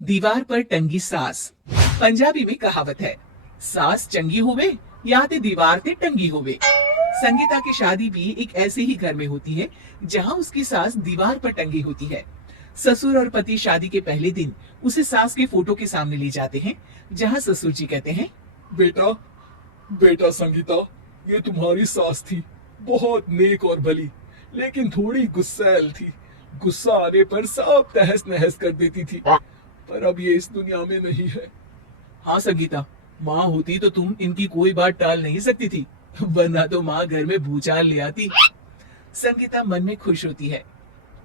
दीवार पर टंगी सास। पंजाबी में कहावत है, सास चंगी होवे या ते दीवार ते टंगी होवे। संगीता की शादी भी एक ऐसे ही घर में होती है जहां उसकी सास दीवार पर टंगी होती है। ससुर और पति शादी के पहले दिन उसे सास के फोटो के सामने ले जाते हैं, जहां ससुर जी कहते हैं, बेटा बेटा संगीता, ये तुम्हारी सास थी, बहुत नेक और भली, लेकिन थोड़ी गुस्सैल थी। गुस्सा आने पर सब तहस नहस कर देती थी, पर अब ये इस दुनिया में नहीं है। हाँ संगीता, माँ होती तो तुम इनकी कोई बात टाल नहीं सकती थी, वरना तो माँ घर में भूचाल ले आती। संगीता मन में खुश होती है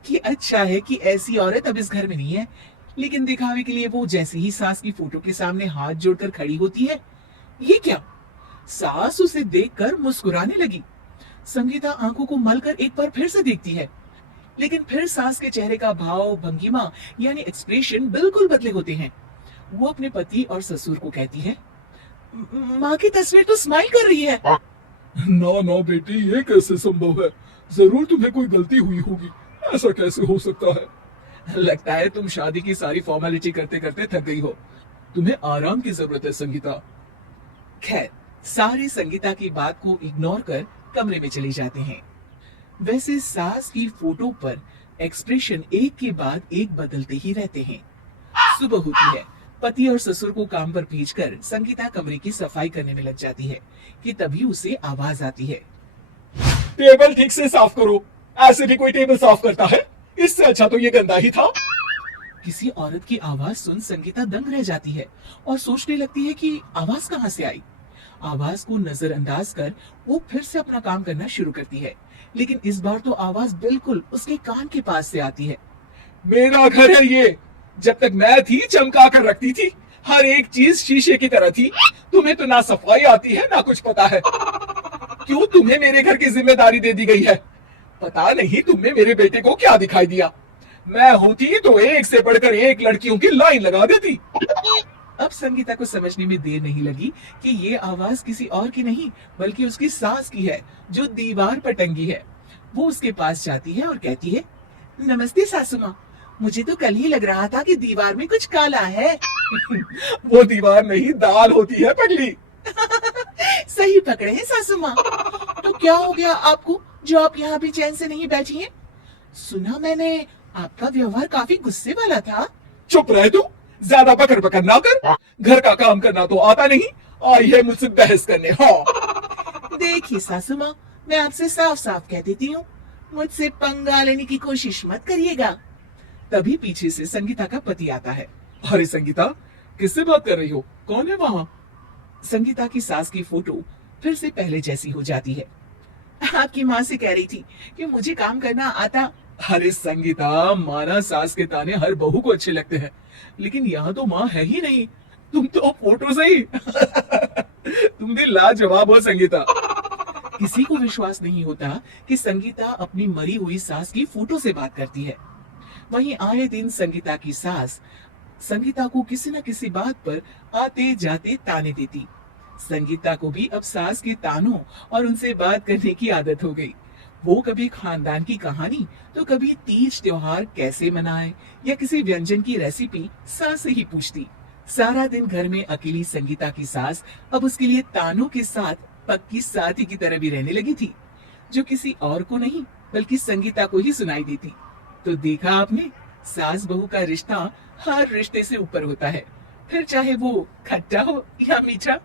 कि अच्छा है कि ऐसी औरत अब इस घर में नहीं है, लेकिन दिखावे के लिए वो जैसे ही सास की फोटो के सामने हाथ जोड़कर खड़ी होती है, ये क्या? सास उसे देखकर मुस्कुराने लगी। संगीता आंखों को मलकर एक बार फिर से देखती है, लेकिन फिर सास के चेहरे का भाव, भंगिमा यानी एक्सप्रेशन बिल्कुल बदले होते हैं। वो अपने पति और ससुर को कहती है, माँ की तस्वीर तो स्माइल कर रही है। ना ना बेटी, ये कैसे संभव है? जरूर तुम्हें कोई गलती हुई होगी, ऐसा कैसे हो सकता है? लगता है तुम शादी की सारी फॉर्मेलिटी करते करते थक गई हो, तुम्हें आराम की जरूरत है संगीता। खैर, सारे संगीता की बात को इग्नोर कर कमरे में चले जाते हैं। वैसे सास की फोटो पर एक्सप्रेशन एक के बाद एक बदलते ही रहते हैं। सुबह होती है, पति और ससुर को काम पर भेजकर संगीता कमरे की सफाई करने में लग जाती है कि तभी उसे आवाज आती है, टेबल ठीक से साफ करो। ऐसे भी कोई टेबल साफ करता है? इससे अच्छा तो ये गंदा ही था। किसी औरत की आवाज सुन संगीता दंग रह जाती है और सोचने लगती है कि आवाज कहाँ से आई। आवाज को नजरअंदाज कर वो फिर से अपना काम करना शुरू करती है, लेकिन इस बार तो आवाज बिल्कुल उसके कान के पास से आती है। मेरा घर है ये, जब तक मैं थी चमका कर रखती थी, हर एक चीज शीशे की तरह थी। तुम्हें तो ना सफाई आती है ना कुछ पता है। क्यों तुम्हें मेरे घर की जिम्मेदारी दे दी गई है? पता नहीं तुमने मेरे बेटे को क्या दिखाई दिया। मैं होती तो एक से बढ़कर एक लड़कियों की लाइन लगा देती। अब संगीता को समझने में देर नहीं लगी कि ये आवाज किसी और की नहीं बल्कि उसकी सास की है, जो दीवार पर टंगी है। वो उसके पास जाती है और कहती है, नमस्ते सासू माँ, मुझे तो कल ही लग रहा था कि दीवार में कुछ काला है। वो दीवार नहीं, दाल होती है पगली। सही पकड़े हैं सासू माँ। तो क्या हो गया आपको जो आप यहाँ भी चैन से नहीं बैठी हैं? सुना मैंने आपका व्यवहार काफी गुस्से वाला था। चुप रहे तू, ज्यादा बकर बकर ना कर। घर का काम करना तो आता नहीं, आई है मुझसे बहस करने। हाँ देखिए सासू माँ, मैं आपसे साफ साफ कह देती हूँ, मुझसे पंगा लेने की कोशिश मत करिएगा। तभी पीछे से संगीता का पति आता है। अरे संगीता, किससे बात कर रही हो? कौन है वहाँ? संगीता की सास की फोटो फिर से पहले जैसी हो जाती है। आपकी माँ से कह रही थी कि मुझे काम करना आता। अरे संगीता, माना सास के ताने हर बहू को अच्छे लगते हैं, लेकिन यहाँ तो माँ है ही नहीं। तुम तो फोटो से ही तुम भी लाजवाब हो संगीता। किसी को विश्वास नहीं होता कि संगीता अपनी मरी हुई सास की फोटो से बात करती है। वहीं आए दिन संगीता की सास संगीता को किसी न किसी बात पर आते जाते ताने देती। संगीता को भी अब सास के तानों और उनसे बात करने की आदत हो गई। वो कभी खानदान की कहानी तो कभी तीज त्योहार कैसे मनाए या किसी व्यंजन की रेसिपी सास से ही पूछती। सारा दिन घर में अकेली संगीता की सास अब उसके लिए तानों के साथ पक्की साथी की तरह भी रहने लगी थी, जो किसी और को नहीं बल्कि संगीता को ही सुनाई देती। तो देखा आपने, सास बहू का रिश्ता हर रिश्ते से ऊपर होता है, फिर चाहे वो खट्टा हो या मीठा।